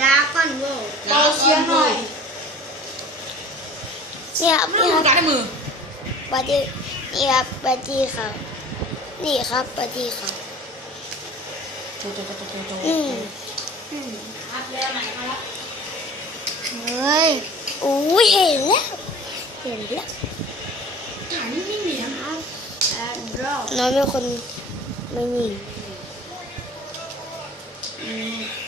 ดาก้อนโวโตเชียร์หน่อยนี่ครับไม่นี่ต้คอรับงการให้มือบัตตี้นี่ครับบัตตี้ครับ นี่ครับบัตตี้ครับโตโตโตโตโตโตอืมครับเรือใหม่มาแล้วเฮ้ยโอ้ยเห็นแล้ว เห็นแล้วฐานนี่ไม่มีนะครับแอนดรอน้องเป็นคนไม่มีพ่อ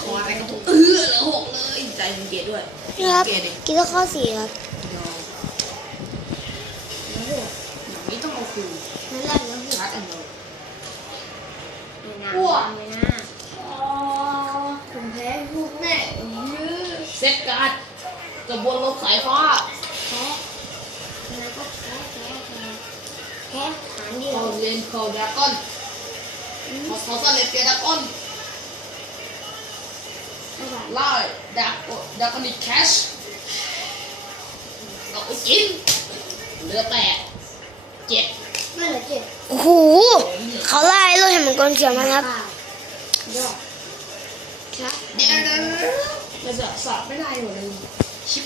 ขออะไรก็ถูกเออเหลือหกเลยใจมันเกลียดด้วยนี่ครับ เกลียดดิกินแล้วข้อสี่ครับยอมโอ้โหอย่างนี้ต้องเอาคืนนั่นแหละแล้วหัวชาร์จอันเดียวไม่น่าไม่น่าผมแพ้พวกแน่ยื้อเซตการ์ดกระบวนรถสายฟ้าแพ้แล้วก็แพ้แพ้แพ้แพ้ฐานเดียคอวเลนคอดราก้อน คอสซาเลเปียดราก้อนไม่ได้ไล่ดาร์กดาร์กนิคแคชเอาไปกินเหลือแปดเจ็ดไม่เหลือเจ็ดโอ้โหเขาไล่รถเห็นมังกรเขียวมาครับยอดครับเดี๋ยวเดี๋ยวเดี๋ยวเราจะสอบไม่ได้หมดเลยชิบ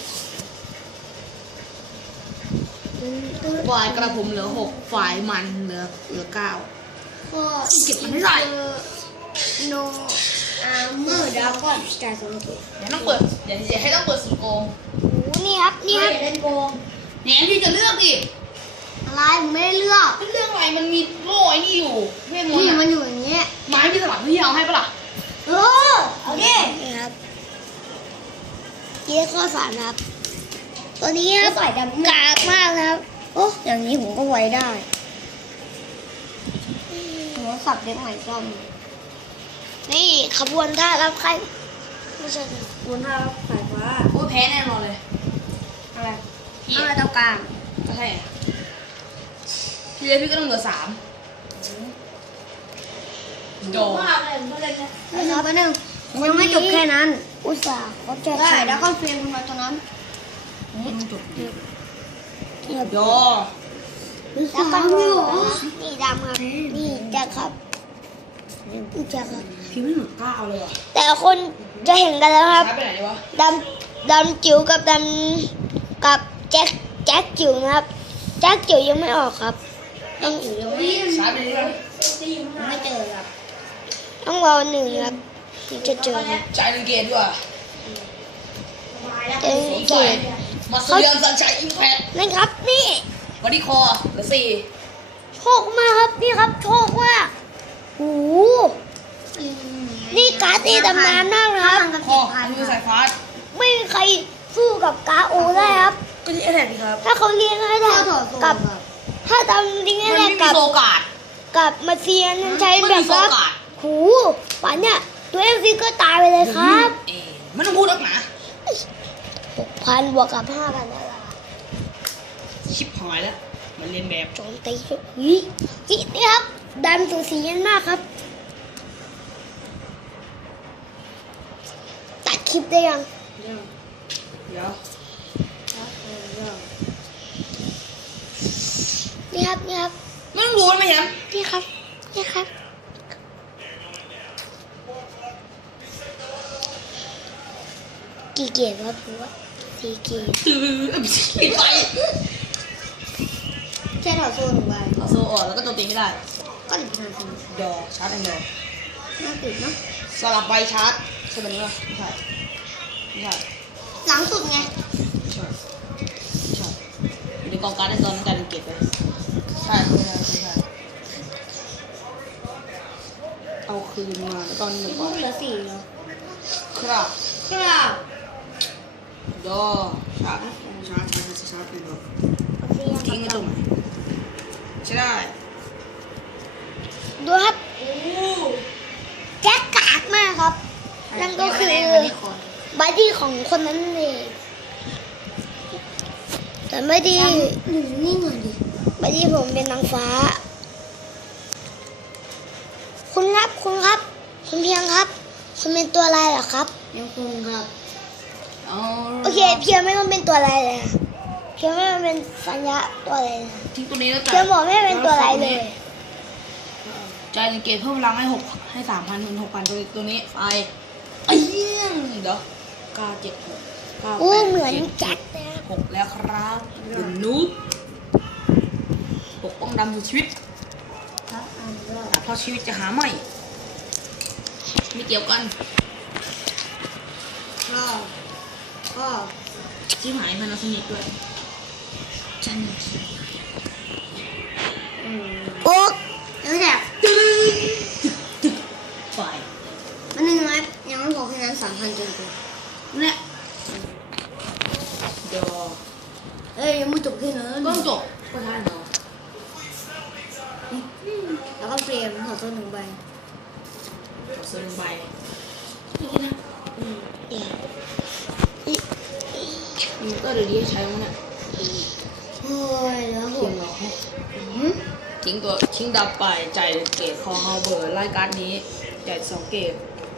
ฝ่ายกระผมเหลือหกฝ่ายมันเหลือเหลือเก้า ก็เก็บมันไม่ได้โนอาร์เมอร์ดาก้อนจ่ายสองเกตเดี๋ยวต้องเปิดเดี๋ยวเดี๋ยวให้ต้องเปิดสุดโกงโอ้โหนี่ครับ นี่ครับเล่นโกงแหนพี่จะเลือกดิอะไรผมไม่ได้เลือกไม่เลือกอะไรมันมีโล่ไอ้นี่อยู่เวทมนนี่ต์มัอะนอยู่อย่างเงี้ยไม้พี่สลับพี่เอาให้ปะล่ะเออเอาดินี่ครับกินแล้วข้อสามครับตัวนี้ครับใส่ดำกากมากนะครับโอ้อย่างนี้ผมก็ไว้ได้ หัวสับเด็กใหม่ซ่อมนี่ขบวนท่ารับใครไม่ใช่ดิบนท่าสายฟ้าโอ้ยแพ้แน่นอนเลยอะไรพี่อะไรตรงกลางก็ใช่อะพี่เลยพี่ก็ต้องเหลือสามโดมากเลยมาเลยนะหนึ่งไปหนึ่งยังไม่จบแค่นั้น อุตส่าห์เขาจะได้แล้วก็เฟียนคุณมาตรงนั้นมันจบนี่ครับโย แล้วก็นี่ดำครับนี่แจ็คครับนี่แจ็คครับพี่ไม่เหมือนก้าวเลยว่ะแต่ละคนจะเห็นกันแล้วครับช้าไปไหนดีวะดำดำจิ๋วกับดำกับแจ็คแจ็คจิ๋วนะครับแจ็คจิ๋วยังไม่ออกครับ ต้องยังไม่ช้าไปไหนดีวะไม่เจอครับต้องรอหนึ่งครับถึงจะเจอครับจ่ายหนึ่งเกตด้วยเจอสงเกสัยตมาเซียนสัญชัยอิมแพคนั่นครับนี่ บอดี้คอเหลือสี่โชคมากครับนี่ครับโชคมากโอ้โหนี่การ์ดตีตำนานมากนะครับคออันนี้คือสายฟ้าไม่มีใครสู้กับกาโอได้ครับก็ที่แทนดีครับถ้าเขาเลี้ยงให้ได้กับ ถ้าตำเลี้ยงมัให้นได้ไม่มีกับโซกาดกับมาเซียนใช้ไม่แบมีบโซว่ากาดหูป่านเนี่ยตัวเอฟซีก็ตายไปเลยครับเอ๊ะไม่ต้องพูดหรอกนะหกพันบวกกับห้าพันอะไร ชิบหายแล้วมันเรียนแบบโจมตีเฮ้ยนี่ครับดันสูสีกันมากครับ ตัดคลิปได้ยังเดี๋ยวนี่ครับนี่ครับไม่ต้องรู้แล้วไหมครับนี่ครับนี่ครับกี่เกมครับผมว่าสี่เกมตื้อปิดไฟ แค่ถอดโซ่หนึ่งใบเอาโซ่ออกแล้วก็โจมตีไม่ได้ ก็หนึ่งพันสี่ดอชาร์จแอนดอน่าติดเนาะสลับใบชาร์จใช่ไหมเนี่ยไม่ใช่ไม่ใช่หลังสุดไงไม่ใช่ไม่ใช่อยู่ในกองการ์ดในตอนนั้นการเก็บไปใช่ไม่ใช่ไม่ใช่เอาคืนมาแล้วตอนนี้หนึ่งพูก่อดนเหลือสี่แล้วครับครับดอชาร์จชาร์จชาร์จชาร์จเป็นแบบทิ้งไว้ตรงไหน ใช่ได้ดูครับแจ็คกากมากครับ นั่นก็คือบัดดี้ของคนนั้นเองแต่ไม่ดีหนึ่งนี่หน่อยดิบัดดี้ผมเป็นนางฟ้า คุณครับคุณครับ คุณเพียงครับ คุณเป็นตัวอะไรเหรอครับยังคงครับเอาโอเค เพียงไม่ต้องเป็นตัวอะไรเลย นะเพียงไม่ต้องเป็นสัญญาตัวอะไรเลยนะทิ้งตัวนี้แล้วเพียงบอกไม่เป็นตัวอะไรเลยเใจในเกมเพิ่มพลังให้หกให้สามพันถึงหกพันตัวตัวนี้ไปเอ้ยเดี๋ยวเก้าเจ็ดหกเก้าโอ้แปดเหมือนเจ็ดจัดเลยหกแล้วครับคุณนุ๊กปกป้องดำสู่ชีวิตครับอันก็เพราะชีวิตจะหาไม่ไม่เกี่ยวกันก็ก็ที่หายพานาโซนิกด้วย จันทีอืมโอ้แล้วแบบไฟมันหนึ่งนะยังไม่พอค่นั้นสามพันจนตัวเนี่ยเดี๋ยวเอ้ยยังไม่จบแค่นั้นต้องจบก็ได้เนาะแล้วก็เฟรมขอตัวหนึ่งใบขอซื้อหนึ่งใบอืมเดี๋ยวอืมก็เดี๋ยวนี้ใช้มั้งเนี่ย โอ้ยแล้วผทิ้มงเหรออืมทิ้งตัวทิ้งดับไปจ่ายเกรดคอฮาเบอร์ไล่การ์ดนี้จ่ายสองเกรด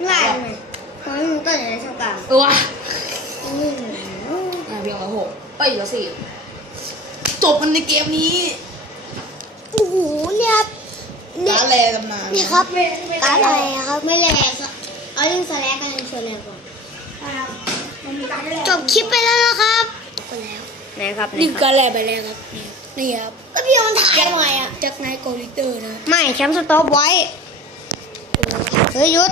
ไล่เลยเพราะมันก็อยู่ในช่องกลางเออวะอืมอะเพียงละหกเอ้ยละสี่จบกันในเกมนี้โอ้โหเนี่ยครับเนี่กายรแลตำนานนี่ครับการอะไรอะครับไม่แรงครับเอาเรื่องสแลกกันชวนแรงก่อนจบคลิปไปแล้วนะครับไปแล้ว ไหนครับนี่การอะไรไปแล้วครับนี่ครับก็พี่มันถ่ายทำไมอะจากนายโกลิเตอร์นะ ไม่แชมป์สต็อปไว้เฮ้ยยุด